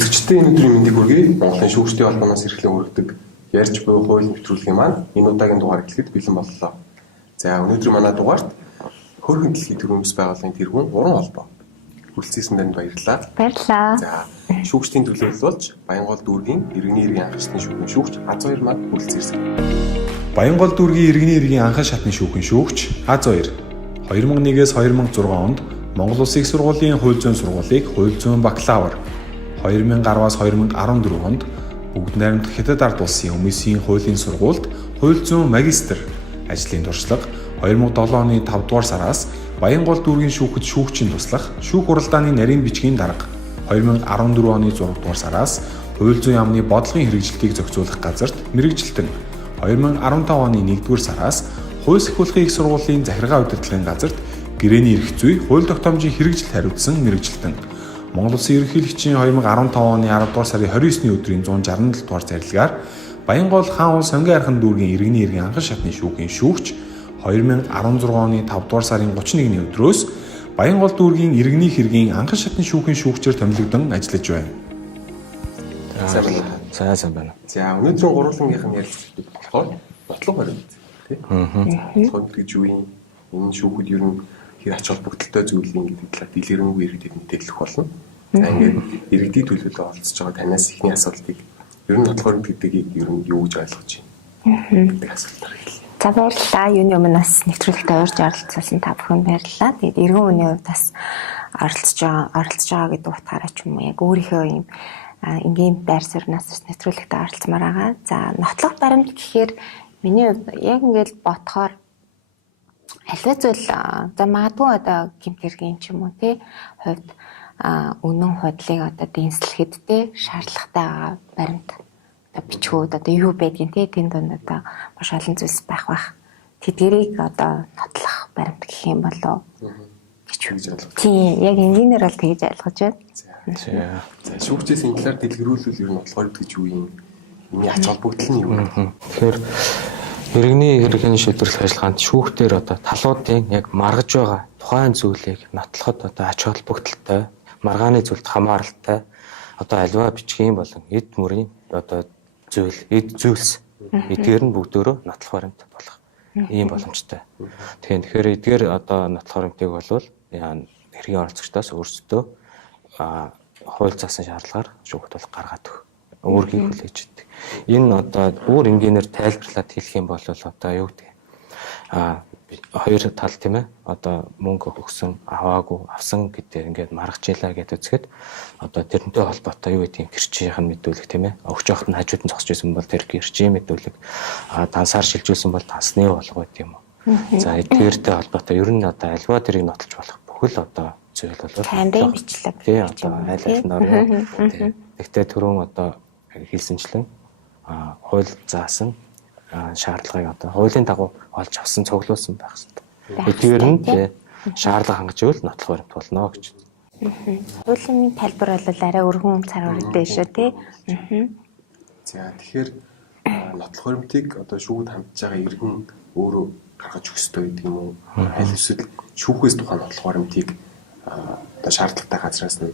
Үзэгчдийн өнөөдрийн мэндийг хүргэе. Монголын шүүгчдийн холбооноос эрхлэн өргөдөг ярьж буй хуулийн нэвтрүүлгийн маань энэ удаагийн дугаар эхлэхэд бэлэн боллоо. За өнөөдөр манай дугаарт Хөөрхөн дэлхийн төрөмс байгууллагын тэргүүн уран холбоо хүрэлцээсэн танд баярлалаа. Баярлалаа. За шүүгчдийн төлөөлөл болж Баянгол дүүргийн иргэний иргэн анхан шатны шүүхийн шүүгч Аз хоёр маань хүрэлцээсэн. Баянгол дүүргийн иргэний иргэн анхан шатны шүүхийн шүүгч Аз хоёр 2001-ээс 2006 онд Монгол Улсын их сургуулийн хууль зүйн сургуулийг хууль зүйн бакалавр, 2010-аас 2014 онд Бүгд найрамдах Хятад ард улсын өмнөсийн хуулийн сургуульд хууль зүйн магистр ажлын туршлага, 2007 оны 5 дугаар сараас Баянгол дүүргийн шүүхэд шүүгчийн туслах, шүүх уралдааны нарийн бичгийн дарга, 2014 оны 6 дугаар сараас хууль зүйн яамны бодлогын хэрэгжилтийг зохицуулах газарт мэргэжилтэн, 2015 оны 1 дугаар сараас хууль сахиулахын их сургуулийн захиргаа удирдлагын газарт гэрээний эрх зүй, хууль тогтоомжийн хэрэгжилт хариуцсан мэргэжилтэн, Монгол Улсын ерөнхийлөгчийн 2015 оны 10 дугаар сарын 29-ны өдрийн 167 дугаар зарилгаар Баянгол хаан улс Сонгон архан дүүргийн иргэний иргэн анхан шатны шүүхийн шүүгч, 2016 оны 5 дугаар сарын 31-ний өдрөөс Баянгол дүүргийн иргэний хэргийн анхан шатны шүүхийн шүүгчээр томилогдсон ажиллаж байна. Сайн байна. За өнөөдрийн гурвангийнх нь ярилцдаг болохоор бодлого баримт тий. Бодлого гэж юу юм? Энэ шүүхүүд ер нь хэр ач холбогдолтой зүйлийн гэдэг талаар дэлгэрэнгүй иргэдэд мэдээлэх болно. За ингээд иргэдийн төлөөлөлд оролцож байгаа танаас ихний асуултыг ер нь бодлого гэдгийг ер нь юу гэж ойлгож байна гэдэг асуултаар хэлье. За баярлалаа. Юуны өмнө бас нэвтрүүлэгтээ урьж оролцсон та бүхэнд баярлалаа. Тэгээд эргэн үеийн хувьд бас оролцож байгаа гэдэг утгаараа ч юм уу яг өөрийнхөө юм энгийн байр суурьнаас нэвтрүүлэгтээ оролцмаар байгаа. За нотлох баримт гэхээр миний хувьд яг ингээд бодохоор альва зүйл за магадгүй одоо гэмт хэргийн ч юм уу тий хувьд үнэн худлыг одоо дэнслэхэд тий шаардлагатай байгаа баримт одоо бичгүүд одоо юу байдгийг тий тэнд донд одоо маш олон зүйлс байх. Тэдгэрийг одоо нотлох баримт гэх юм болов гэж ойлгож байна. Тийм яг энгийнээр бол тэгж ойлгож байна. За шүүгчээс энэ талаар дэлгэрүүлвэл ер нь бодлого гэж юу юм? Миний ач холбогдол нь юу вэ? Тэгэхээр иргэний иргэн шийдвэрлэх ажиллагаанд шүүхтэр одоо талуудын яг маргаж байгаа тухайн зүйлийг нотлоход одоо ач холбогдолтой, маргааны зүйлд хамааралтай одоо альва бичгийн болон эд мөрийн одоо эд зүйлс эдгээр нь бүгдөө нотлох баримт болох ийм боломжтой. Тэгэхээр эдгээр одоо нотлох баримтыг болвол хэргийн оролцогчдоос өөрсдөө хууль заасан шаардлагаар шүүхт бол гаргаад өгөх. Өөрийг хүлээж идэг. Энэ одоо өөр энгийнээр тайлбарлаад хэлэх юм бол одоо юу гэдэг хоёр тал тийм ээ одоо мөнгө өгсөн аваагүй авсан гэдэг ингээд маргажээлаа гэдээ үзэхэд одоо тэрнтэй холбоотой юу гэдэг гэрчийнх нь мэдүүлэг тийм ээ өгч явахт нь хажууд нь зогсож байсан бол тэр гэрчийн мэдүүлэг дансаар шилжүүлсэн бол дансны болгоо гэдэг юм уу. За эдгээртэй холбоотой ер нь одоо альва тэрийг нотолж болох бүхэл одоо зүйл бол тандем бичлэг тийм одоо айл аль орно тийм. Гэхдээ түрүүн одоо хэлсэнчлэн хууль заасан шаардлагыг одоо хуулийн дагуу олж авсан цуглуулсан байх хэрэгтэй. Эдгээр нь шаардлага хангаж ивэл нотлох баримт болно гэж. Хуулийн тайлбар бол арай өргөн цар хүрээтэй шүү тий. За тэгэхээр нотлох баримтыг одоо шүүхэд хандж байгаа иргэн өөрөө гаргаж өгөх ёстой гэдэг юм уу? Аль эсвэл шүүхээс тухайн нотлох баримтыг одоо шаардлагатай газраас нь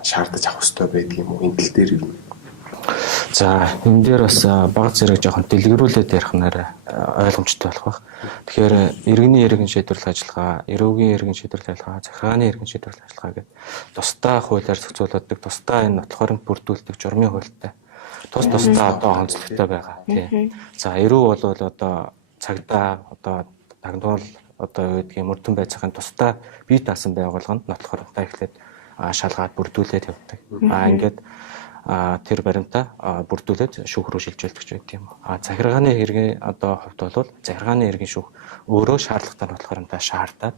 шаардаж авах ёстой байдаг юм уу? Энэ тал дээр юу? За энэ дээр бас бага зэрэг жоохон дэлгэрүүлээд ярих нэрэ ойлгомжтой болох байх. Тэгэхээр иргэний иргэн шийдвэрлэх ажиллагаа, эрүүгийн иргэн шийдвэрлэх ажиллагаа, захиргааны иргэн шийдвэрлэх ажиллагаа гэдэг тусдаа хуулиар зохицуулдаг, тусдаа энэ нотлох баримт бүрдүүлдэг журмын хуультай. Тусдаа одоо онцлогтой байгаа тий. За эрүү бол одоо цагдаа одоо дагнуул одоо юу гэдгийг мөрдөн байцаахын тусдаа бие даасан байгууллаганд нотлох баримтаа эхлээд шалгаад бүрдүүлээд явдаг. Ингээд тэр баримтаа бүрдүүлээд шүүх рүү шилжүүлдэг байт юм. Захиргааны иргэн одоо хувьд бол захиргааны иргэн шүүх өөрөө шаардлагатай нотлох баримтаа шаардаад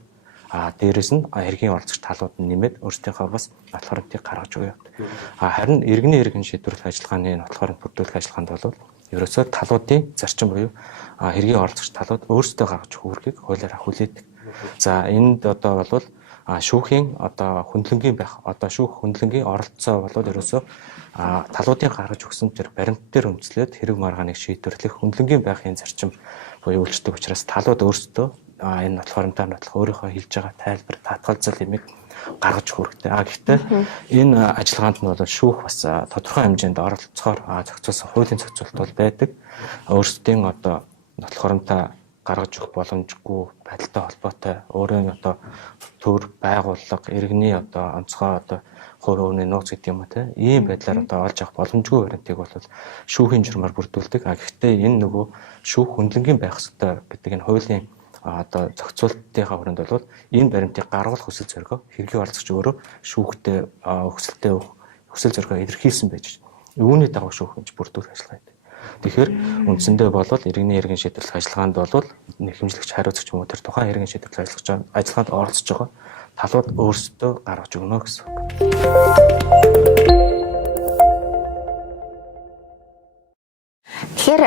дээрэс нь иргэн оролцогч талууд нь нэмээд өөрсдийнхөө бас нотлох баримтыг гаргаж өгöd. Харин иргэний иргэн шийдвэрлэх ажиллагааны нотлох баримт бүрдүүлэх ажиллагаанд бол ерөөсөө талуудын зарчим буюу иргэн оролцогч талууд өөрсдөө гаргаж өгөх үүргийг хуулиар хүлээдэг. За энд одоо бол шүүхийн одоо хөндлөнгийн байх одоо шүүх хөндлөнгийн оролцоо бол ерөөсөө талуудын гаргаж өгсөн тэр баримт дээр үндэслээд хэрэг маргааныг шийдвэрлэх хөндлөнгийн байхын зарчим буюу үйлчлдэг учраас талууд өөрсдөө энэ нотлох баримтаар нотлох өөрийнхөө хэлж байгаа тайлбар татгалзал юмыг гаргаж өгөх хэрэгтэй. Гэхдээ энэ ажиллагаанд нь бол шүүх бас тодорхой хэмжээнд оролцохоор зохицуулсан хуулийн зохицуулт бол байдаг. Өөрсдийн одоо нотлох хуримтаа гаргаж өгөх боломжгүй байдалтай холбоотой өөрийн одоо төр байгууллага иргэний одоо онцгой одоо хувь өөрийн нууц гэдэг юм уу те ийм байдлаар одоо олж авах боломжгүй баримтыг бол шүүхийн журмаар бүрдүүлдэг. Гэхдээ энэ нөгөө шүүх хөндлөнгийн байх ёстой гэдэг энэ хуулийн одоо зохицуултынхаа хүрээнд бол энэ баримтыг гаргуулах хүсэл зорилгоо хэргийн оролцогч өөрөө шүүхтэй хүсэл зорилгоо илэрхийлсэн байж үүний дагуу шүүх хэмж бүрдүүлэх ажиллагаа байдаг. Тэгэхээр үндсэндээ бол иргэний иргэн шийдвэрлэх ажиллагаанд бол нэхэмжлэгч хариуцагч юм уу тэр тухайн иргэн шийдвэрлэх ажиллагаанд оролцож байгаа талууд өөрсдөө гаргаж өгнө гэсэн. Тэгэхээр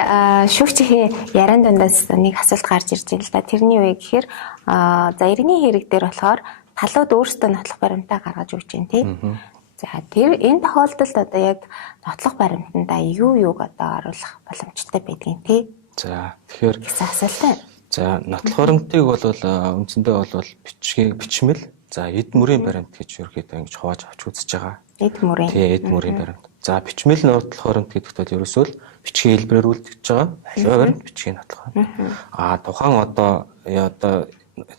шүүгчийн яран дундаас нэг асуулт гарч ирж байна л да. Тэрний үе гэхээр за иргэний хэрэг дээр болохоор талууд өөрсдөө нотлох баримтаа гаргаж өгч байна тий. За тэр энэ тохиолдолд одоо яг нотлох баримтанда юуг одоо оруулах боломжтой байдгийг тий. За тэгэхээр гэсэн асуултаа. За нотлох баримтыг бол үндсэндээ бол бичмэл за эд мөрийн баримт гэж ерөөхдөө ингэж хувааж авч үзэж байгаа. Эд мөрийн. Тий, эд мөрийн баримт. За бичмэл нотлох баримт гэдэгт бол ерөөсөө л бичгийн хэлбэрээр үлдчихэж байгаа. Аливаа баримт бичгийн нотлох. Тухайн одоо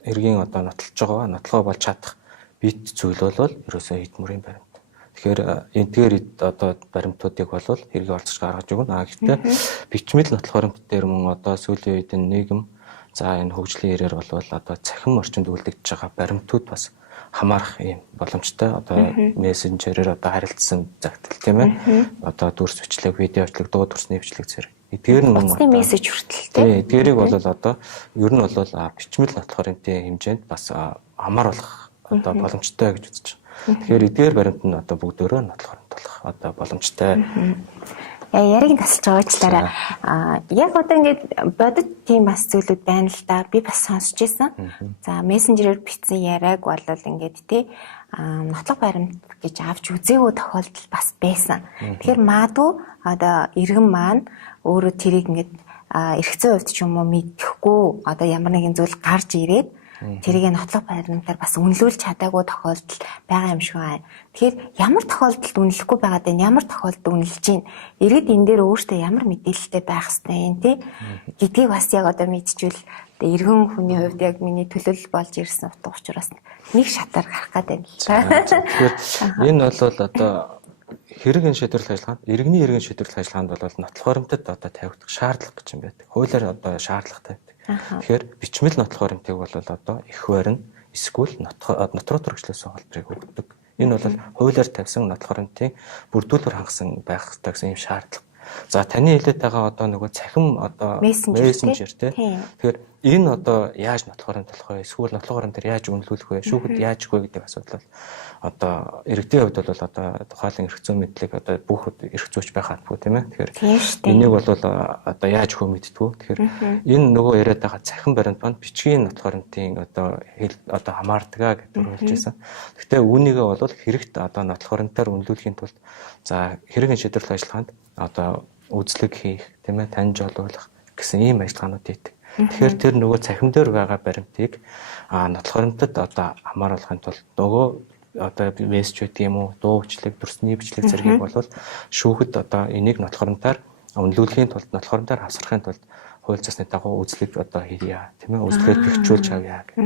эргийн одоо нотлож байгаа нотлогоо болж чадах бит зүйл бол ерөөсөө эд мөрийн баримт. Тэгэхээр эдгээр одоо баримтуудыг бол хэргийн оролцож гаргаж өгнө. Гэхдээ бичмэл нотлох баримт дээр мөн одоо сүүлийн үед нийгэм за энэ хөгжлийн ирээр бол одоо цахим орчинд үлдэгдэж байгаа баримтууд бас хамаарах юм боломжтой. Одоо мессенжерээр одоо харилцсан загтал тийм ээ. Одоо дүрс бичлэг, видео бичлэг, дуу төрсний бичлэг зэрэг. Эдгээр нь утасны мессеж хүртэл тийм. Эдгээрийг бол одоо ер нь бол бичмэл нотлох баримтын хэмжээнд бас хамааруулах одоо боломжтой гэж үзэж байна. Тэгэхээр эдгээр баримт нь одоо бүгдөө нотлох баримт болох одоо боломжтой. Яриг тасалж байгаачлаараа яг одоо ингээд бодит тийм бас зүйлүүд байна л да. Би бас сонсч байсан. За мессенжерээр бичсэн яриаг бол ингээд тий нотлох баримт гэж авч үзээгүй тохиолдол бас байсан. Тэгэхээр магадгүй одоо иргэн маань өөрөө тэрийг ингээд эргэцэн хувьд ч юм уу мэдэхгүй одоо ямар нэгэн зүйл гарч ирээд тэрийг нотлох баримтаар бас үнэлүүлж чадаагүй тохиолдол байгаа юм шиг байна. Тэгэхээр ямар тохиолдолд үнэлэхгүй байгаад байна? Ямар тохиолдолд үнэлж чинь? Иргэд энэ дээр өөртөө ямар мэдээлэлтэй байх ёстой юм тий? Гэдгийг бас яг одоо мэдчихвэл иргэн хүний хувьд яг миний төлөөлөл болж ирсэн утга учраас нэг шатаар гарах гэдэг юм л та. Тэгэхээр энэ бол одоо хэрэг шийдвэрлэх ажиллагаанд иргэний иргэн шийдвэрлэх ажиллагаанд бол нотлох баримтад одоо тавигдах шаардлага гэж юм байдаг. Хуулиар одоо шаардлагатай байдаг. Тэгэхээр бичмэл нотлох баримтыг бол одоо их байрны эсвэл нотроо төрөгчлөөс олдрыг өгдөг. Энэ бол хуулиар тавьсан нотлох баримтын бүрдүүлбэр хангасан байх хэрэгтэй гэсэн юм шаардлага. За таны хэлээд байгаа одоо нөгөө цахим одоо мессенжер тий. Тэгэхээр энэ одоо яаж нотлох баримт болох вэ? Эсвэл нотлох баримт дээр яаж үнэлүүлэх вэ? Шүүхэд яаж өгөх вэ гэдэг асуудал одоо иргэдийн хувьд бол одоо тухайлан эрх зүйн мэдлэг одоо бүх эрх зүйч байх албагүй тийм ээ. Тэгэхээр энийг бол одоо яаж өгөх мэдтгүү. Тэгэхээр энэ нөгөө яриад байгаа цахим баримт маань бичгийн нотлох баримтын одоо хамаардаг гэдэг хэлж байсан. Гэхдээ үүнийгээ бол хэрэгт одоо нотлох баримтаар үнэлүүлэхийн тулд за хэрэг шийдвэрлэх ажиллагаанд одоо үзлэг хийх тийм ээ таньж олуулах гэсэн ийм ажиллагаанууд хийдэг. Тэгэхээр тэр нөгөө цахим дээр байгаа баримтыг нотлох баримтад одоо хамааруулахын тулд нөгөө одоо мессеж гэдэг юм уу дуу бичлэг дүрсний бичлэг зэргийг бол шүүхэд одоо энийг нотлох баримтаар үнэлүүлэхийн тулд нотлох баримтаар хасрахын тулд хууль засны дагуу үзлэг одоо хийя тийм ээ үзлэгээр бэхжүүлж авъя гэх.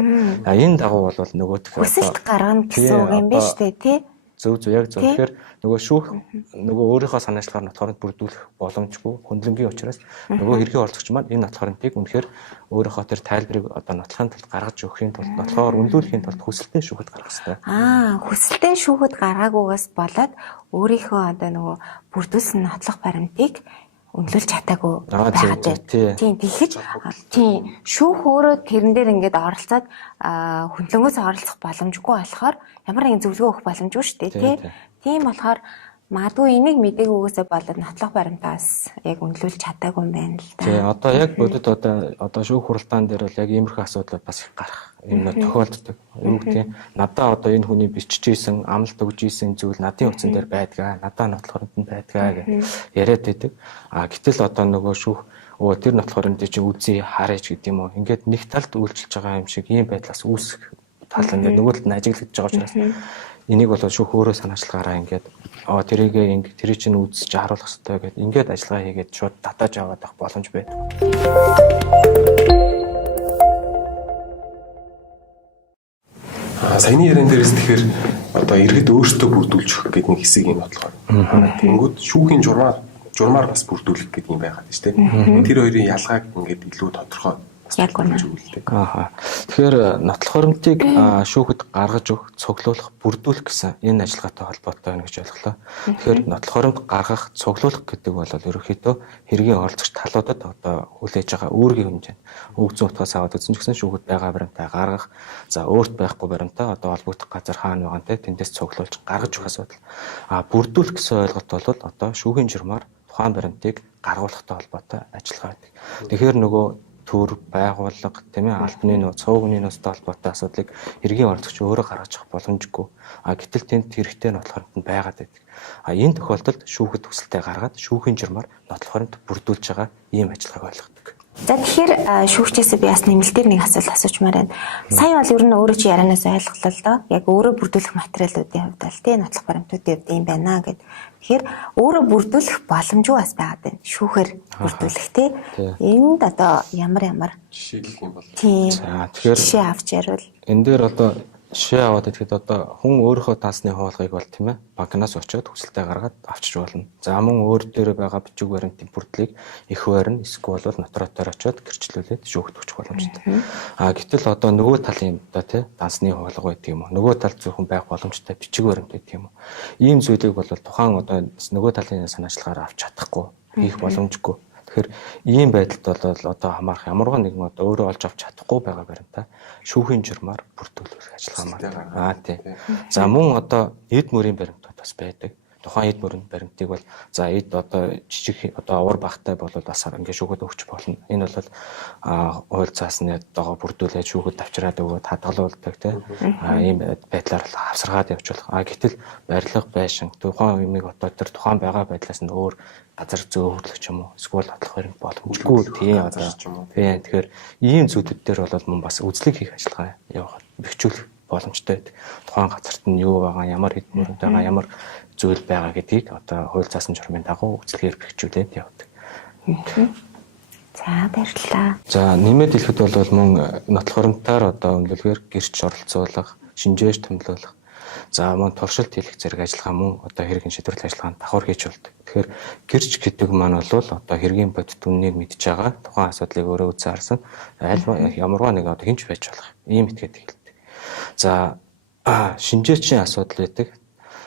Энэ дагуу бол нөгөөх хүсэлт гаргана гэсэн үг юм биш үү тий? Зөв яг зөв. Тэгэхээр нөгөө шүүх нөгөө өөрийнхөө санаачлаар нотлох баримт бүрдүүлэх боломжгүй хөндлөнгийн учраас нөгөө хэргийн оролцогч маань энэ нотлох баримтыг үнэхээр өөрийнхөө тэр тайлбарыг одоо нотлохын тулд гаргаж өгөхийн тулд нотлохоор үнэлүүлэхийн тулд хүсэлтээ шүүхэд гаргах хэрэгтэй. Хүсэлтээ шүүхэд гаргаагүйгээс болоод өөрийнхөө одоо нөгөө бүрдүүлсэн нотлох баримтыг үнэлж чадаагүй байгаад байна. Тийм тэгэхэд тийм шүүх өөрөө тэрэн дээр ингээд оролцоод хөндлөнгөөс оролцох боломжгүй болохоор ямар нэгэн зөвлөгөө өгөх боломжгүй шүү дээ тий. Тийм болохоор магадгүй энийг мдэггүйгээсээ болоод нотлох баримтаас яг үнэлүүлж чадаагүй юм байна л да. Тий одоо яг бодит одоо шүүх хуралдаан дээр бол яг иймэрхүү асуудал бас их гарах юм тохиолддог. Юу гэх юм надаа одоо энэ хүний биччихсэн амлалт өгж ийсэн зүйл надын утсан дээр байдгаа надаа нотлох баримтанд байдгаа гэж яриад байдаг. Гэтэл одоо нөгөө шүүх тэр нотлох баримтыг чи үзье хараач гэдэг юм уу. Ингээд нэг талд үйлчилж байгаа юм шиг ийм байдлаас үүсэх тал ингээд нөгөө талд нь ажиглагдж байгаа учраас энийг бол шүүх өөрөө санаачлагаараа ингээд тэрийг чинь үзэж харуулах хэрэгтэй гэдэг ингээд ажиллагаа хийгээд шууд татаж аваад авах боломж байна. Саяны яриан дээрээс тэгэхээр одоо иргэд өөрсдөө бүрдүүлж өгөх гэдэг нэг хэсэг юм бодлоо. Тэнгүүд шүүхийн журмаар бас бүрдүүлэх гэдэг юм байгаад шүү дээ. Тэр хоёрын ялгааг ингээд илүү тодорхой яг үнэ. Тэгэхээр нотлох хуримтыг шүүхэд гаргаж өгөх, цуглуулах, бүрдүүлэх гэсэн энэ ажиллагаатай холбоотой байна гэж ойлголоо. Тэгэхээр нотлох хуримт гаргах, цуглуулах гэдэг бол ерөнхийдөө хэргийн оролцогч талуудад одоо хүлээж байгаа үүргийн хэмжээнд үг зүйн утгаас аваад үзсэн ч гэсэн шүүхэд байгаа баримтаа гаргах, за өөрт байхгүй баримтаа одоо холбогдох газар хаана байгаа нэ тэндээс цуглуулж гаргаж өгөх асуудал. Бүрдүүлэх гэсэн ойлголт бол одоо шүүхийн журмаар тухайн баримтыг гаргуулахтай холбоотой ажиллагаа байдаг. Тэгэхээр нөгөө төр байгууллага тийм ээ албаны нууц, цуугны нууцтай холбоотой асуудлыг хэргийн оролцогч өөрөө гаргаж авах боломжгүй. Гэтэл тэнд хэрэгтэй нотлох хуримт нь байгаад байдаг. Энэ тохиолдолд шүүхэд төсөлтэй гаргаад шүүхийн журмаар нотлох хуримт бүрдүүлж байгаа ийм ажиллагааг ойлгодог. За тэгэхээр шүүгчээсээ би бас нэмэлтээр нэг асуулт асуучмаар байна. Сая бол ер нь өөрөө чи ярианаас ойлголоо л доо. Яг өөрөө бүрдүүлэх материалуудын хувьд бол тий нотлох баримтуудын хувьд юм байна гэд. Тэгэхээр өөрөө бүрдүүлэх боломжгүй бас байгаад байна. Шүүхээр бүрдүүлэх тий. Энд одоо ямар жишээлх юм бол. За тэгэхээр жишээ авч ярил. Энэ дээр одоо жишээ аваад ихэд одоо хүн өөрийнхөө дансны хоолгыг бол тийм ээ банкнаас очиод төсөлтэй гаргаад авчиж болно. За мөн өөр дээр байгаа бичиг баримтын бүрдлийг их байрн эсвэл бол нотариотоор очиод гэрчлүүлээд шүүхт өгчих боломжтой. Гэтэл одоо нөгөө талын одоо тий дансны хоолго байдаг юм уу? Нөгөө талд зөвхөн байх боломжтой бичиг баримт байдаг юм уу? Ийм зүйлийг бол тухайн одоо нөгөө талын санаачлагаараа авч чадахгүй, хийх боломжгүй. Тэгэхээр ийм байдалд бол одоо хамаарах ямарваа нэгэн одоо өөрөө олж авч чадахгүй байгаа баримтаа шүүхийн журмаар бүрдүүлэх ажиллагаа маань. Тийм. За мөн одоо эд мөрийн баримтууд бас байдаг. Тухайн эд мөрийн баримтыг бол за эд одоо жижиг одоо авар багтай бол бас ингээд шүүхэд өгч болно. Энэ бол хууль цаасны одоо бүрдүүлээд шүүхэд авчираад өгөөд хадгалуулдаг тийм. Ийм байдлаар авсаргаад явуулах. Гэтэл барилга байшин тухайн юмыг одоо тэр тухайн байгаа байдлаас нь өөр газар зөө хөдлөх юм уу эсвэл нотлох баримт боломжгүй тийм одоо тийм тэгэхээр ийм зүйлүүд дээр бол мөн бас үзлэг хийх ажиллагаа явах бэхжүүлэх боломжтой байдаг. Тухайн газарт нь юу байгаа, ямар хэд мөрөнд байгаа, ямар зүйл байгаа гэдгийг одоо хууль заасан журмын дагуу үзлэгээр бэхжүүлээд явдаг. За баярлалаа. За нэмээд хэлэхэд бол мөн нотлох хуримтаар одоо өндөрлөгээр гэрч оролцуулах, шинжээж томилуулах. За мөн туршилт хийх зэрэг ажиллагаа мөн одоо хэргийн шийдвэрлэх ажиллагаанд давхар хийж болдог. Тэгэхээр гэрч гэдэг маань бол одоо хэргийн бодит үннийг мэдж байгаа тухайн асуудлыг өөрөө үзэн харсан ямарваа нэг одоо хинч байж болох ийм этгээд хэлдэг. За шинжээчийн асуудал байдаг.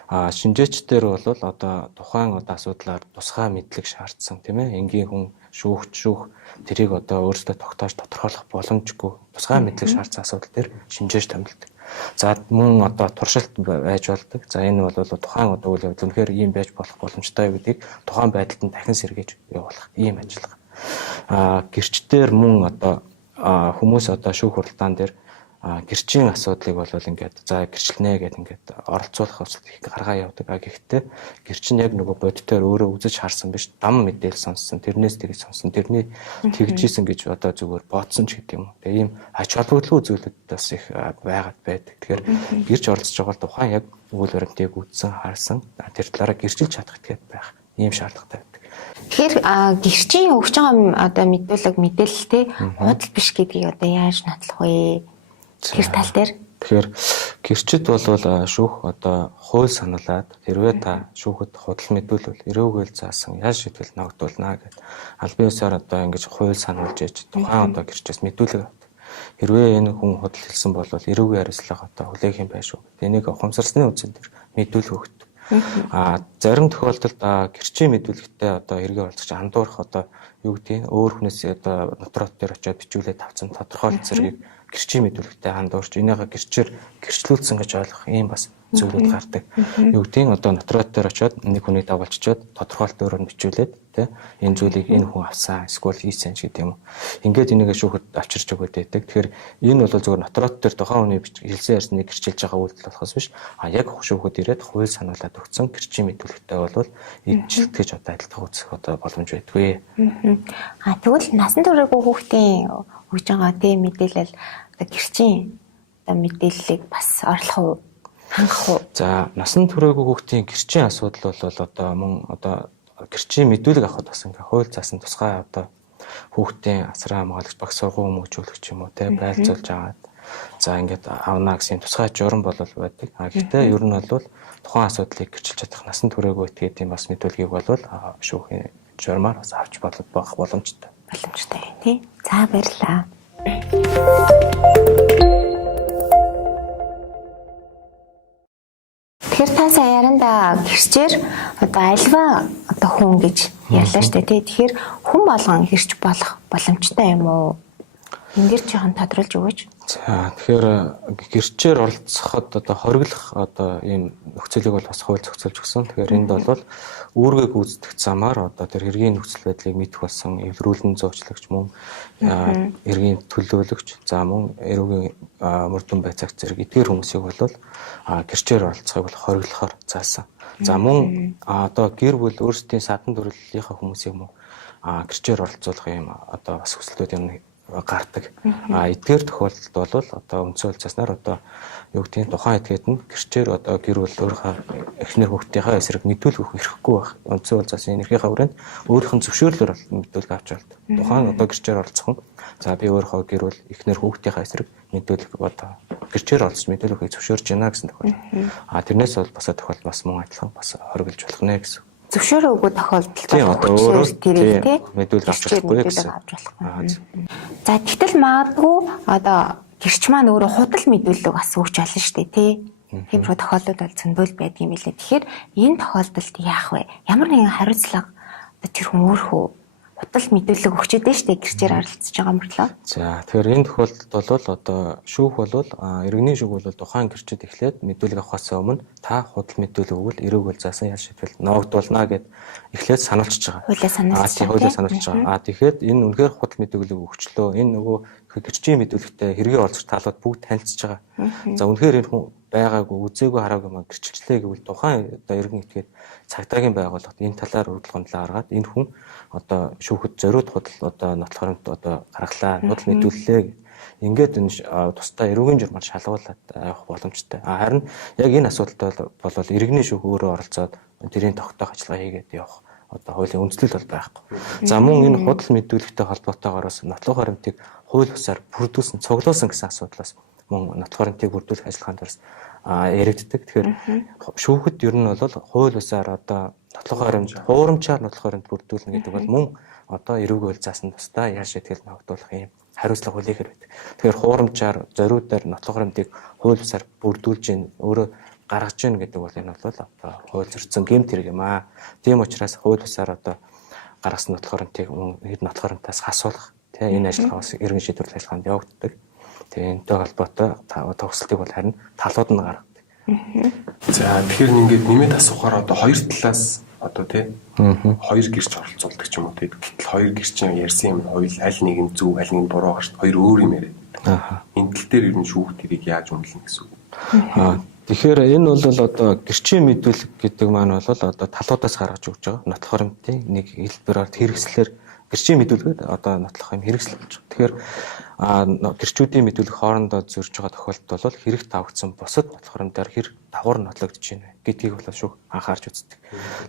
Шинжээчдэр бол одоо тухайн одоо асуудлаар тусгай мэдлэг шаардсан тийм ээ энгийн хүн шүүх тэрийг одоо өөрсдөө тогтоож тодорхойлох боломжгүй тусгай мэдлэг шаардсан асуудал дээр шинжээж томилдог. За мөн одоо туршилт байж болдог. За энэ бол тухайн одоо үйл явдал үнэхээр ийм байж болох боломжтой гэдгийг тухайн байдалд нь дахин сэргээж явуулах ийм ажиллагаа. Гэрчдэр мөн одоо хүмүүс одоо шүүх хуралдаан дээр гэрчийн асуудлыг бол ингээд за гэрчлэнэ гэдэг ингээд оролцуулах услт их гаргаа явдаг. Гэхдээ гэрчин яг нөгөө бодитоор өөрөө үзэж харсан биш дам мэдээл сонссон. Тэрнээс тэрийг сонссон. Тэрний тэгжсэн гэж одоо зүгээр бодсон ч гэдэг юм. Тэгээ ийм ач холбогдолгүй зүйлүүд бас их байгаад байдаг. Тэгэхээр гэрч оролцож байгаа тухайн яг үйл баримтыг үзсэн, харсан. Тэр талаараа гэрчилж чадах гэдэг байх. Ийм шаардлагатай байдаг. Тэгэхээр гэрчийн өгч байгаа одоо мэдээлэл те худал биш гэдгийг одоо яаж нотлох вэ? Тэр тал дээр. Тэгэхээр гэрчид бол шүүх одоо хууль сануулад хэрвээ та шүүхэд худал мэдүүлвэл эрүүгээл заасан яаж шийдвэл ногдуулна гэдэг албан ёсоор одоо ингэж хууль сануулж ээж тухайн одоо гэрчээс мэдүүлэг авдаг. Хэрвээ энэ хүн худал хэлсэн бол эрүүгийн хариуцлага одоо хүлээх юм байшгүй. Энийг ухамсарсны үндсэн дээр мэдүүлэг өгдөг. Зарим тохиолдолд гэрчийн мэдүүлэгтээ одоо хэргийн оролцогч андуурах одоо юу гэдгийг өөр хүнээс одоо нотариот дээр очиод бичүүлээд авсан тодорхойлт зэргийг гэрчийн мэдүүлэгтээ хандуурч энийгээ гэрчээр гэрчлүүлсэн гэж ойлгох ийм бас зүйлүүд гардаг. Юу гэдгийг одоо нотариот дээр очиод нэг хүний дагуулчаад тодорхойлт өөрөөр нь бичүүлээд тий энэ зүйлийг энэ хүн авсан эсвэл хийсэн ч гэдэг юм. Ингээд энийгээ шүүхэд авчирч өгöd байдаг. Тэгэхээр энэ бол зөвхөн нотариот дээр тухайн хүний хэлсэн ярьсныг гэрчилж байгаа үйлдэл болохоос биш. Яг шүүхэд ирээд хууль сануулад өгсөн гэрчийн мэдүүлэгтээ бол эджилт гэж одоо адилхан үзэх одоо боломж байдгүй. Тэгвэл насан туршаагүй хүүхдийн өгж байгаа тийм мэдээлэл одоо гэрчийн одоо мэдээллийг бас орлох уу? Хангах уу? За насан туршаагүй хүүхдийн гэрчийн асуудал бол одоо мөн одоо гэрчийн мэдүүлэг авахд бас ингээ хууль заасан тусгай одоо хүүхдийн асран хамгаалагч баг сургууль мөгжүүлэгч юм уу те байлзуулж аваад за ингээд авна гэсэн тусгай журам бол байдаг. Гэхдээ ер нь бол тухайн асуудлыг гэрчилж чадах насан туршаагүй тэгээд тийм бас мэдүүлгийг бол шүүхийн журмаар бас авч болох боломжтой. Боломжтой тий. За баярлалаа. Тэгэхээр та сая яранда гэрчээр одоо альва одоо хүн гэж ярьлаа шүү дээ тий. Тэгэхээр хүн болгон гэрч болох боломжтой юм уу? Энд дэр жоохон тодруулж өгөөч. За тэгэхээр гэрчээр оролцоход одоо хориглох одоо ийм нөхцөлийг бол бас хууль зохицуулж өгсөн. Тэгэхээр энд бол үүргээ гүйцэтгэх замаар одоо тэр хэргийн нөхцөл байдлыг мэдэх болсон эвлэрүүлэн зоочлагч мөн хэргийн төлөөлөгч за мөн эрүүгийн мөрдөн байцаагч зэрэг эдгээр хүмүүсийг бол гэрчээр оролцохыг бол хориглохоор заасан. За мөн одоо гэр бүл өөрсдийн садан төрөлхийнхаа хүмүүсийг мөн гэрчээр оролцуулах юм одоо бас хүсэлтүүд юм гардаг. Эдгээр тохиолдолд бол одоо үндсэн хууль заснаар одоо юу гэдэг нь тухайн этгээд нь гэрчээр одоо гэр бүл өөрийнхөө эхнэр хүүхдийнхээ эсрэг мэдүүлэх хэрэггүй байх. Үндсэн хууль засын энэрхийнхээ хүрээнд өөрийнх нь зөвшөөрлөөр мэдүүлэг авч болдог. Тухайн одоо гэрчээр оролцох нь за би өөрийнхөө гэр бүл эхнэр хүүхдийнхээ эсрэг мэдүүлэх одоо гэрчээр оролцож мэдүүлэхийг зөвшөөрж байна гэсэн тохиолдол. Тэрнээс бол бас тохиолдол бас мөн адилхан бас хориглож болох нэ гэсэн. Зөвшөөрөөгүй тохиолдолд бол тэрийг тий мэдүүлэг авч болохгүй гэсэн. За тэгтэл магадгүй одоо гэрч маань өөрөө худал мэдүүлэг бас өгч олно шүү дээ тий. Тиймэрхүү тохиолдол бол зөндөл байдаг юм билээ. Тэгэхээр энэ тохиолдолд яах вэ? Ямар нэгэн хариуцлага одоо тэр хүн өөрөө худал мэдүүлэг өгчөөд дээ шүү дээ гэрчээр оролцож байгаа мөрлөө. За тэгэхээр энэ тохиолдолд бол одоо шүүх бол иргэний шүүх бол тухайн гэрчэд эхлээд мэдүүлэг авахаас өмнө та худал мэдүүлэг өгвөл эрүүг бол заасан ял шийдвэл ногдуулна гэд эхлээд сануулчихж байгаа. Хуулиа сануулчихж байгаа. Тэгэхээр энэ үнэхээр худал мэдүүлэг өгчлөө. Энэ нөгөө гэрчийн мэдүүлэгтэй хэргийн олзч талууд бүгд танилцж байгаа. За үнэхээр энэ хүн байгаагүй үзээгүй хараагүй маань гэрчилчлээ гэвэл тухайн одоо иргэн этгээд цагдаагийн байгууллагад энэ талаар урьдчилан гаргаад энэ хүн одоо шүүхэд зориуд худал одоо нотлох харамт одоо гаргалаа худал мэдүүллээ ингээд энэ тусдаа эрүүгийн журмаар шалгуулад явах боломжтой. Харин яг энэ асуудалтай бол иргэний шүүх өөрөө оролцоод тэрийн тогтоох ажиллагаа хийгээд явах одоо хуулийн үндслэл бол байхгүй. За мөн энэ худал мэдүүлэгтэй холбоотойгоор нотлох харамтыг хууль бусаар бүрдүүлсэн цуглуулсан гэсэн асуудлаас мөн нотлох харамтыг бүрдүүлэх ажиллагаанд бас яригддаг. Тэгэхээр шүүхэд ер нь бол хууль бусаар одоо нотлох харамт хуурамчаар нотлох харамт бүрдүүлнэ гэдэг бол мөн одоо эрүүг үйл заасан тусдаа ял шийтгэл ногдуулах юм хариуцлага хүлээхэр байдаг. Тэгэхээр хуурамчаар зориудаар нотлох харамтыг хууль бусаар бүрдүүлж өөрөө гаргаж гин гэдэг бол энэ бол одоо хууль зөрчсөн гэмт хэрэг юм аа. Тийм учраас хууль бусаар одоо гаргасан нотлох харамтыг хэд нотлох харамтаас хасуулах тийм энэ ажиллагаа бас иргэн шийдвэрлэх ажиллагаанд явагддаг. Тэгээ энэтэй холбоотой төгсөлтийг бол харин талууд нь гаргадаг. За тэгэхээр ингээд нэмээд асуухаар одоо хоёр талаас одоо тий хоёр гэрч оролцуулдаг ч юм уу тий. Гэтэл хоёр гэрчийн ярьсан юм хоёул аль нэг нь зөв аль нэг нь буруу гарч хоёр өөр юм яриад. Энэ тал дээр ер нь шүүх тэрийг яаж үнэлнэ гэсэн үг. Тэгэхээр энэ бол одоо гэрчийн мэдүүлэг гэдэг маань бол одоо талуудаас гаргаж өгч байгаа. Нотлох харамтын нэг хэлбэрээр хэрэгслэр гэрчийн мэдүүлгээд одоо нотлох юм хэрэгсэл болж байгаа. Тэгэхээр гэрчүүдийн мэдүүлэг хоорондоо зөрж байгаа тохиолдолд бол хэрэг тавагдсан бусад нотлох харамтаар хэр давхар нотлогдож байна гэдгийг бол шүүх анхаарч үздэг.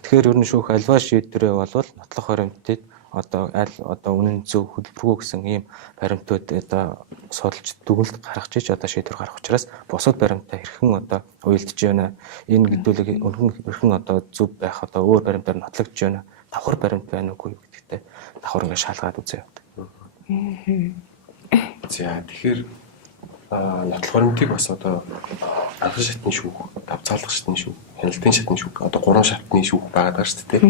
Тэгэхээр ер нь шүүх альва шийдвэрээ бол нотлох харамтыг одоо аль одоо үнэн зөв хөдөлбөргүй гэсэн ийм баримтууд одоо судалж дүгнэлт гаргаж ич одоо шийдвэр гаргах учраас бусад баримтаа хэрхэн одоо уйлдж байна. Энэ гэдүүлэг хэрхэн одоо зөв байх одоо өөр баримтаар нотлогдож байна. Давхар баримт байна уугүй гэдэгтэй давхар ингээд шалгаад үзээ явдаг. За тэгэхээр нотлох харамтыг бас одоо анхан шатны шүүх, давцаалгах шатны шүүх, хяналтын шатны шүүх, одоо 3 шатны шүүх байгаа шүү дээ.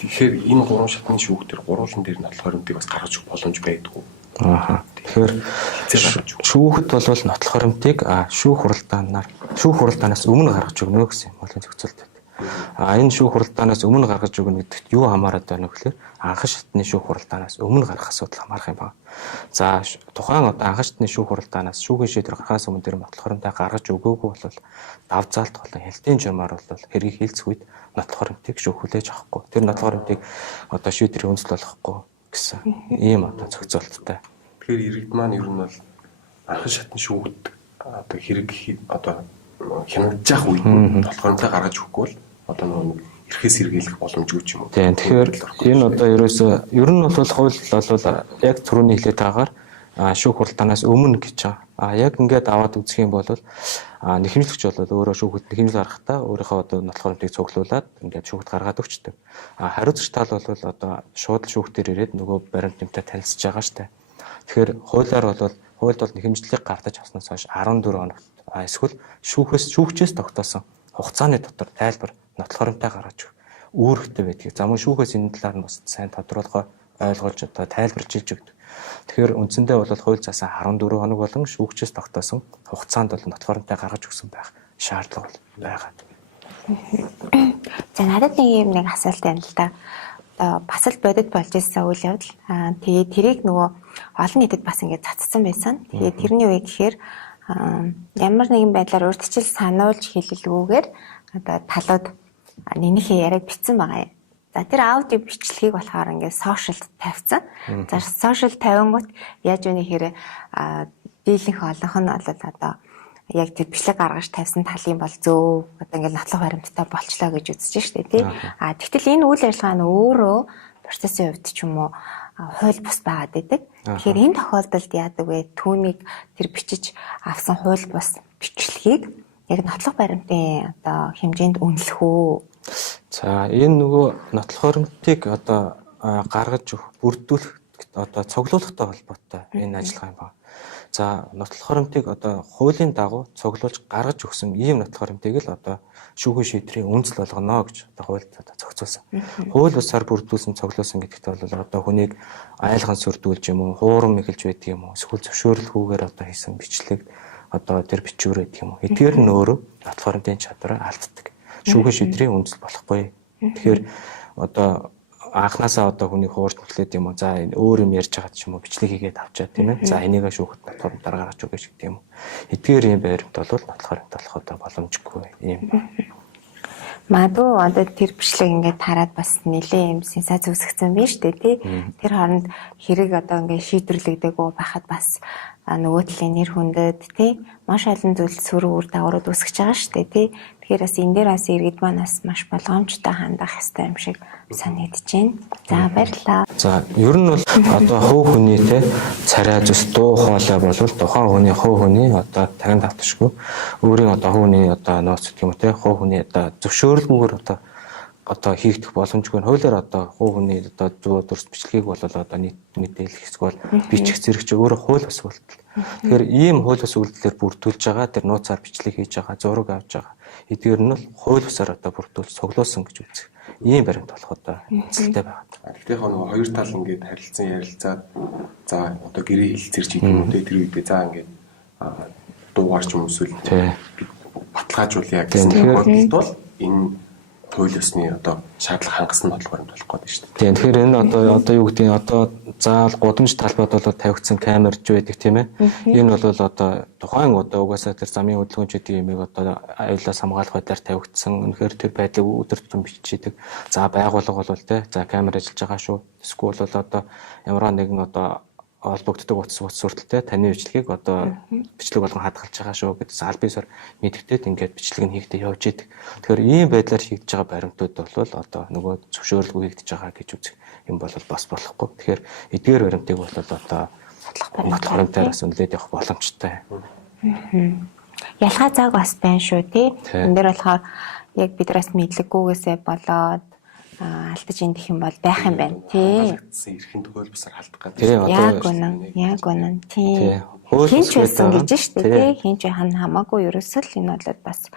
Тэгэхээр энэ 3 шатны шүүх төр гурван дээр нотлох харамтыг бас гаргаж өгөх боломж байдгүй. Тэгэхээр шүүхэд бол нотлох харамтыг шүүх хуралдаанаас өмнө гаргаж өгнө гэсэн юм болон зохицуулт. Энэ шүүх хуралдаанаас өмнө гаргаж өгнө гэдэгт юу хамаарат байна вэ гэхээр анхан шатны шүүх хуралдаанаас өмнө гаргах асуудал хамаарах юм байна. За тухайн одоо анхан шатны шүүх хуралдаанаас шүүхийн шийдвэр гаргахаас өмнө тэр нотлох харамтаа гаргаж өгөөгүй бол давзаалт болон хяналтын журмаар бол хэргийг хэлцэх үед нотлох харамтыг шүүх хүлээж авахгүй. Тэр нотлох харамтыг одоо шийдвэрийн үндэслэл болохгүй гэсэн ийм одоо зохицуулттай. Тэгэхээр иргэд маань ер нь бол анхан шатны шүүхд одоо хэрэг одоо хянагдаж явах үед толгойнтой гаргаж өгөхгүй бол одоо нэг эрхээс сэргийлэх боломжгүй ч юм уу. Тийм. Тэгэхээр энэ одоо ерөөсөө ер нь бол хууль бол яг түрүүний хэлээд байгаагаар шүүх хуралдаанаас өмнө гэж байгаа. Яг ингээд аваад үзэх юм бол нэхэмжлэгч бол өөрөө шүүхэд нэхэмжил гаргахдаа өөрийнхөө одоо нотлох хэмжээг цуглуулад ингээд шүүхэд гаргаад өгчдөг. Хариуцагч тал бол одоо шууд шүүхтэр ирээд нөгөө баримттай танилцж байгаа штэ. Тэгэхээр хуулиар бол хуульд бол нэхэмжлийг гартаж авснаас хойш 14 хоногт эсвэл шүүгчээс тогтоосон хугацааны дотор тайлбар нотлох хэмжээ гаргаж өг. Үүрэгтэй байдгийг. За мөн шүүхээс энэ талаар нь бас сайн тодорхойлгоо ойлгуулж одоо тайлбарж илж өгдөг. Тэгэхээр үндсэндээ бол хууль заасан 14 хоног болон шүүгчээс тогтоосон хугацаанд бол нотлох хэмжээ гаргаж өгсөн байх шаардлага байгаа. За надад нэг асуулт байна л да. Одоо бас л бодит болж ирсэн үйл явдал. Тэгээд тэрийг нөгөө олон нийтэд бас ингээд цацсан байсан. Тэгээд тэрний үе гэхээр ямар нэгэн байдлаар урьдчил сануулж хэлэлгүйгээр одоо талууд нэнийхээ яриаг бичсэн байгаа юм. За тэр аудио бичлэгийг болохоор ингээд сошиалд тавьсан. За сошиал тавингууд яаж вэ гэхээр дийлэнх олонх нь бол одоо яг тэр бичлэг гаргаж тавьсан талын бол зөө одоо ингээд нотлох баримттай болчлоо гэж үзэж штэ тий. Тэгтэл энэ үйл ажиллагаа нь өөрөө процессын хувьд ч юм уу хууль бус байгаад байдаг. Тэгэхээр энэ тохиолдолд яадаг вэ? Түүнийг тэр бичиж авсан хууль бус бичлэгийг яг нотлох баримтын одоо хэмжээнд үнэлэх үү? За энэ нөгөө нотлох баримтыг одоо гаргаж өгөх, бүрдүүлэх одоо цуглуулгатай холбоотой энэ ажиллагаа юм байна. За нотлох баримтыг одоо хуулийн дагуу цуглуулж гаргаж өгсөн ийм нотлох баримтыг л одоо шүүхийн шийдвэрийн үндэслэл болгоно гэж одоо хуульд одоо зохицуулсан. Хууль бусаар бүрдүүлсэн цуглуулсан гэдэгт бол одоо хүнийг айлхан сүрдүүлж юм уу, хуурам эхэлж байдаг юм уу, эсвэл зөвшөөрлөхгүйгээр одоо хийсэн бичлэг одоо тэр бичвэр гэдэг юм уу. Эдгээр нь өөрөө нотлох баримтын чадвараа алддаг. Шүүхийн шийдвэрийн үндэслэл болохгүй. Тэгэхээр одоо анханасаа одоо хүний хуурч нөхлээд юм уу, за энэ өөр юм ярьж байгаа ч юм уу, бичлэг хийгээд авчаад тийм ээ. За энийгээ шүүхэд нотлох баримт гаргаж өгөөч гэдэг юм уу. Эдгээр юм баримт бол нотлох баримт болох одоо боломжгүй юм байна. Магадгүй одоо тэр бичлэг ингээд хараад бас нэлээ юм сенсац үүсгэсэн биз дээ тий. Тэр хооронд хэрэг одоо ингээд шийдвэрлэгдэггүй байхад бас нөгөө талын нэр хүндэд тий маш олон зүйл сөрөг үр дагаврууд үүсгэж байгаа шүү дээ тий. Тэгэхээр бас энэ дээр бас иргэд манаас маш болгоомжтой хандах хэрэгтэй юм шиг санагдаж байна. За баярлалаа. За ер нь бол одоо хувь хүний те царай зүс дуу хоолой бол тухайн хүний хувь хүний одоо тагин давташгүй өөрийн одоо хувийн одоо нууц гэх юм те хувь хүний одоо зөвшөөрлгүйгээр одоо хийгдэх боломжгүй. Хуулиар одоо хувь хүний одоо зүй дурс бичлэгийг бол одоо нийт мэдээлэх эсвэл бичих зэрэг чи өөрөө хууль бас үйлдэл. Тэгэхээр ийм хууль бас үйлдэлээр бүрдүүлж байгаа тэр нууцаар бичлэг хийж байгаа зураг авч байгаа. Эдгээр нь бол хууль бусаар одоо бүрдүүлж цуглуулсан гэж үзэх. Ийм баримт болох одоо эцэлтэй байгаа. Гэхдээ нөгөө хоёр тал ингээд харилцан ярилцаад за одоо гэрээ хэлцэрч идэх юм үү тэр үедээ за ингээд дуугарч юм эсвэл баталгаажуулъя гэсэн тохиолдолд бол энэ хууль ёсны одоо шаардлага хангасан бодлого баримт болох гэдэг шүү дээ. Тийм. Тэгэхээр энэ одоо юу гэдэг нь одоо заавал гудамж талбайд бол тавигдсан камерч байдаг тийм ээ. Энэ бол одоо тухайн одоо угаасаа тэр замын хөдөлгөөнч гэдэг юмыг одоо аюулаас хамгаалах байдлаар тавигдсан. Үнэхээр тэр байдлыг өдөр тутам бичиж. За байгууллага бол тий за камер ажиллаж байгаа шүү. Эсвэл бол одоо ямар нэгэн одоо холбогддог утас сурталтай таны бичлэгийг одоо бичлэг болгон хадгалж байгаа шүү гэдээс аль биесээр мэдгдээд ингээд бичлэг нь хийгдэж явж идэг. Тэгэхээр ийм байдлаар хийгдэж байгаа баримтууд бол одоо нөгөө зөвшөөрлгүй хийгдэж байгаа гэж үзэх юм бол бас болохгүй. Тэгэхээр эдгээр баримтыг бол одоо нотлох баримтаараас үнэлээд явах боломжтой. Ялгаа зааг бас байна шүү тий. Энд дээр болохоор яг бидраас мэдлэггүйгээсээ болоод алдаж идэх юм бол байх юм байна тий. Эрхийн тохиол бусаар халдах гэдэг. Яг үнэн тий. Хинч байсан гэж штэ тий. Хинч хамаагүй ерөөсөө л энэ бол бас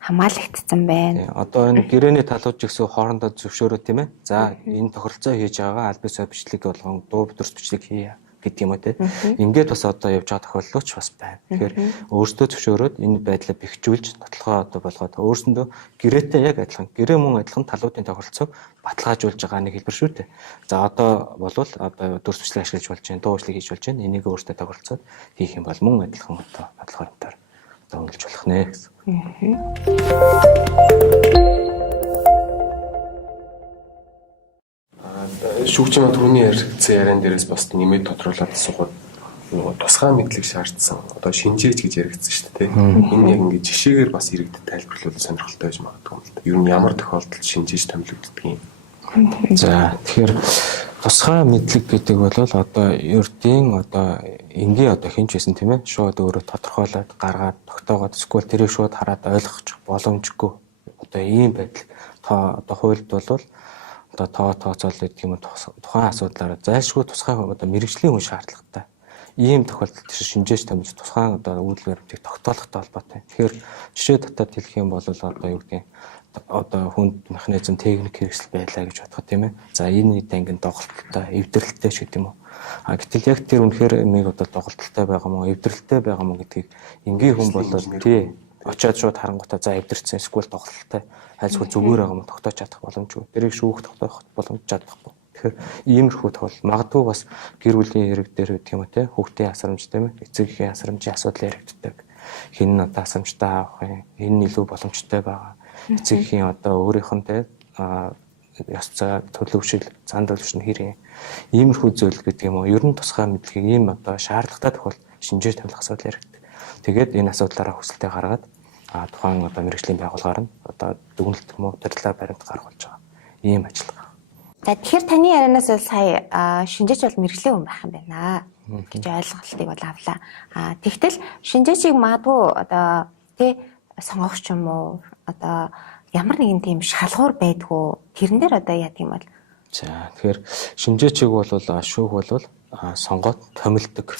хамгаалагдсан байна. Одоо энэ гэрээний талууд ч гэсэн хоорондоо зөвшөөрөө тийм ээ. За энэ тохиролцоо хийж байгаа аль бисаа бичлэг болгон дуу бүдэрс бичлэг хийе гэдэг юм уу те. Ингээд бас одоо явж байгаа тохиолдол ч бас байна. Тэгэхээр өөрсдөө зөвшөөрөөд энэ байдлаа бэхжүүлж нотлохоо одоо болгоод өөрсөндөө гэрээтэй яг адилхан гэрээ мөн адилхан талуудын тохиролцоог баталгаажуулж байгаа нэг хэлбэр шүү дээ. За одоо болвол одоо дүрс бичлэг ашиглаж болж байна, дуу бичлэг хийж болж байна. Энийг өөрсдөө тохиролцоод хийх юм бол мөн адилхан одоо баталгаа баримтаар одоо үнэлж болох нэ гэсэн. Шүүгчийн түрүүний яригдсан яриан дээрээс бас нэмээд тодруулаад асуухад тусгай мэдлэг шаардсан одоо шинжээч гэж яригдсан шүү дээ. Энэ яг ингээд жишээгээр бас иргэдэд тайлбарлавал сонирхолтой байж магадгүй юм л да. Ер нь ямар тохиолдолд шинжээж томилогддог юм. За тэгэхээр тусгай мэдлэг гэдэг бол одоо ердийн одоо энгийн одоо хинч байсан тийм ээ. Шууд өөрөө тодорхойлоод гаргаад тогтоогоод эсвэл тэрийг шууд хараад ойлгох боломжгүй. Одоо ийм байдал одоо хуульд бол одоо тооцоол гэдэг юм тухайн асуудлаараа зайлшгүй тусгай одоо мэрэгжлийн хүн шаардлагатай. Ийм тохиолдолд шинжээж томилж тусгай одоо үйл баримтыг тогтоолохтой холбоотой. Тэгэхээр жишээ татаад хэлэх юм бол одоо юу гэдэг одоо хүнд механизм техник хэрэгсэл байлаа гэж бодох тийм ээ. За энэ нийт ангийн доголдолтой, эвдрэлтэй ч гэдэг юм уу. Гэтэл яг тэр үнэхээр нэг одоо доголдолтой байгаа мó, эвдрэлтэй байгаа мó гэдгийг энгийн хүн бол тий очиад шууд харангуйтаа за эвдэрсэн эсвэл доголдолтой айлсгүй зүгээр байгаа мó тогтоож чадах боломжгүй. Тэрийг шүүх тогтоох боломж чадахгүй. Тэгэхээр иймэрхүү тохиол магадгүй бас гэр бүлийн хэрэг дээр гэдэг юм уу те хүүхдийн асрамж тийм ээ эцэг эхийн асрамжийн асуудал яригддаг. Хин нь одоо асрамжтай авах юм, энэ нь илүү боломжтой байгаа. Эцэг эхийн одоо өөрийнх нь те ёс зүй төлөвшил зан төлөвшил хэрэг иймэрхүү зүйл гэдэг юм уу ер нь тусгай мэдлэгийг ийм одоо шаардлагатай тохиол шинжээж тавих асуудал яригддаг. Тэгээд энэ асуудлаараа хүсэлтээ гаргаад тухайн одоо мэрэгжлийн байгууллагаар нь одоо дүгнэлт юм уу төрөлөө баримт гаргуулж байгаа. Ийм ажиллагаа. За тэгэхээр таны ярианаас бол сая шинжээч бол мэрэгжлийн хүн байх юм байна гэж ойлголтыг бол авлаа. Тэгтэл шинжээчийг магадгүй одоо тий сонгох ч юм уу одоо ямар нэгэн тийм шалгуур байдгүй тэрэн дээр одоо яа гэм бол за тэгэхээр шинжээчийг бол шүүх бол сонгоод томилдог.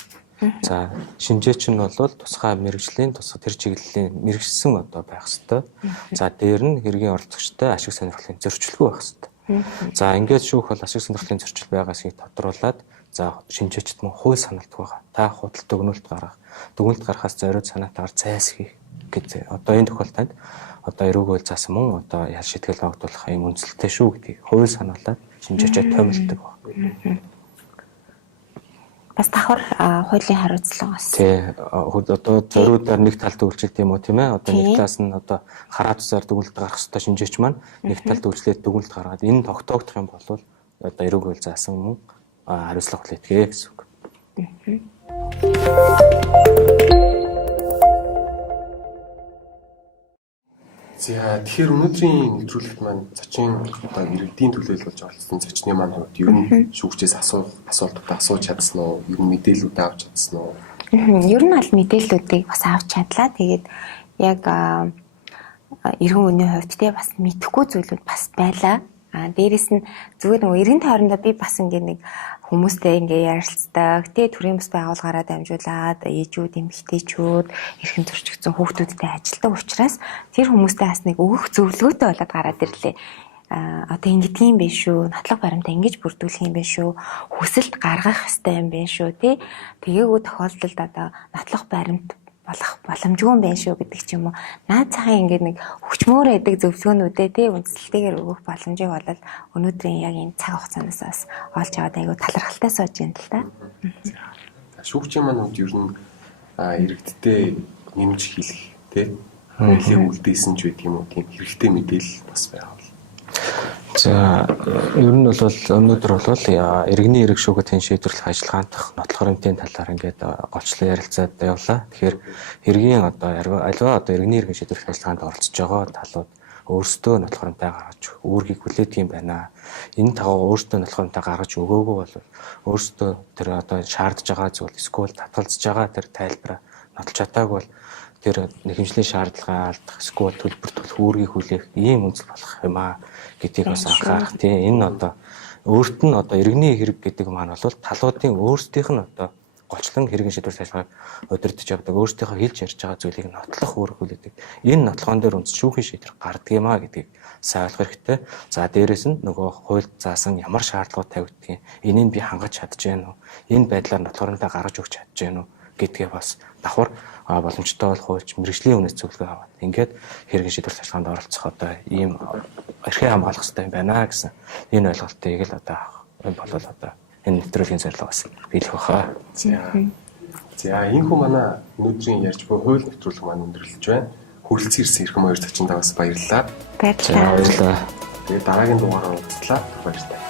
За шинжээч нь бол тусгай мэрэгжлийн тусгай тэр чиглэлийн мэрэгсэн одоо байх хэвээр. За дээр нь хэргийн оролцогчтой ашиг сонирхлын зөрчилгүй байх хэвээр. За ингээд шүүх бол ашиг сонирхлын зөрчил байгаасыг тодруулаад за шинжээчд мөн хууль саналт байгаа. Та худалд дүгнэлт гаргах. Дүгнэлт гарахаас зориуд санаатаар зайлсхийх гэж одоо энэ тохиолдолд одоо эрүүгөөл заасан мөн одоо ял шийтгэл тогтоолох юм үнэлэлтэй шүү гэдгийг хууль санаалаад шинжээчд томилдог байна. бас давхар хуулийн хариуцлага бас тий одоо зориудаар нэг талд үйлчлэх юм уу тийм ээ одоо нэг талаас нь одоо хараа тусаар дүгнэлт гаргах хэрэгтэй шинжээч маань нэг талд үйлчлээд дүгнэлт гаргаад энэ тогтоогдох юм бол одоо эрүүгөөл заасан мөн хариуцлага хүлээдэг гэсэн үг. За тэгэхээр өнөөдрийн нэвтрүүлэгт маань зочин одоо иргэдийн төлөөлөлж оролцсон зочны маань хувьд ер нь шүүгчээс асуултуудаа асууж чадсан уу? Ер нь мэдээлүүд авч чадсан уу? Ер нь аль мэдээллүүдийг бас авч чадлаа. Тэгээд яг иргэн үний хувьд те бас мэдэхгүй зүйлүүд бас байлаа. Дээрээс нь зүгээр нөгөө иргэн тойрондоо би бас ингээ нэг хүмүүстэй ингээ ярилцдаг. Тэ төрийн бас байгууллагаараа дамжуулаад ээжүүд, эмэгтэйчүүд, эрхэм зөрчигдсөн хүүхдүүдтэй ажилладаг учраас тэр хүмүүстэй бас нэг өгөх зөвлөгөөтэй болоод гараад ирлээ. Одоо ингэдэг юм биш шүү. Нотлох баримтаа ингэж бүрдүүлэх юм биш шүү. Хүсэлт гаргах хэрэгтэй юм биш шүү, тэ. Тэгээгүй тохиолдолд одоо нотлох баримт болох боломжгүй юм байна шүү гэдэг ч юм уу. Наад цахын ингээд нэг хүчмөр байдаг зөвлөгөөнүүдээ тий үндсэлтэйгээр өгөх боломжийг болол өнөөдрийн яг энэ цаг хугацаанаас бас олж аваад айгүй талархалтай сууж байна л да. Шүүгчийн маань хувьд ер нь иргэдтэй нэмж хэлэх тий нэлээд үлдээсэн ч байдаг юм уу тийм хэрэгтэй мэдээлэл бас байгаа. За ер нь бол өнөөдөр бол иргэний эрэг шүүгтийн шийдвэрлэх ажиллагаантах нотлох баримтын талаар ингээд голчлон ярилцаад явлаа. Тэгэхээр хэргийн одоо аливаа одоо иргэний эрэг шийдвэрлэх ажиллагаанд оролцож байгаа талууд өөрсдөө нотлох баримтаа гаргаж үүргийг хүлээдэг юм байна. Энэ тагуу өөрсдөө нотлох баримтаа гаргаж өгөөгүй бол өөрсдөө тэр одоо шаардж байгаа зүйл эсвэл татгалзаж байгаа тэр тайлбараа нотолж чадаагүй бол тэр нэхэмжлийн шаардлагаа алдах эсвэл төлбөр төлөх үүргийг хүлээх ийм үндэс болох юм аа гэдгийг бас анхаарах тийм энэ одоо өөрт нь одоо иргэний хэрэг гэдэг маань бол талуудын өөрсдийнх нь одоо голчлон хэрэгэн шийдвэрлэх ажиллагааг удирдах явдаг өөрсдийнхөө хэлж ярьж байгаа зүйлийг нотлох үүрэг хүлээдэг. Энэ нотлохоон дээр үндэс шүүхийн шийдвэр гардаг юм аа гэдгийг сайн ойлгох хэрэгтэй. За дээрэс нь нөгөө хуульд заасан ямар шаардлагууд тавигдгийг энийг би хангаж чадчихэв үү? Энэ байдлаар нотлохоороо гаргаж өгч чадчихэв үү гэдгээ бас давхар боломжтой бол хуульч мэрэгжлийн үнэт зөвлөгөө аваад ингээд хэрэгэн шийдвэрлэх ажиллагаанд оролцох одоо ийм эрхээ хамгаалах хэрэгтэй юм байна гэсэн энэ ойлголтыг л одоо энэ бол одоо энэ нэвтрүүлгийн зорилго бас биелэх баха. За энэ хүмүүс манай өнөөдрийн ярьж буй хууль нэвтрүүлэг маань өндөрлөж байна. Хүрэлцэн ирсэн эрхэм хоёр зочиндаа бас баярлалаа. Баярлалаа. Тэгээд дараагийн дугаараар уулзлаа. Баярлалаа.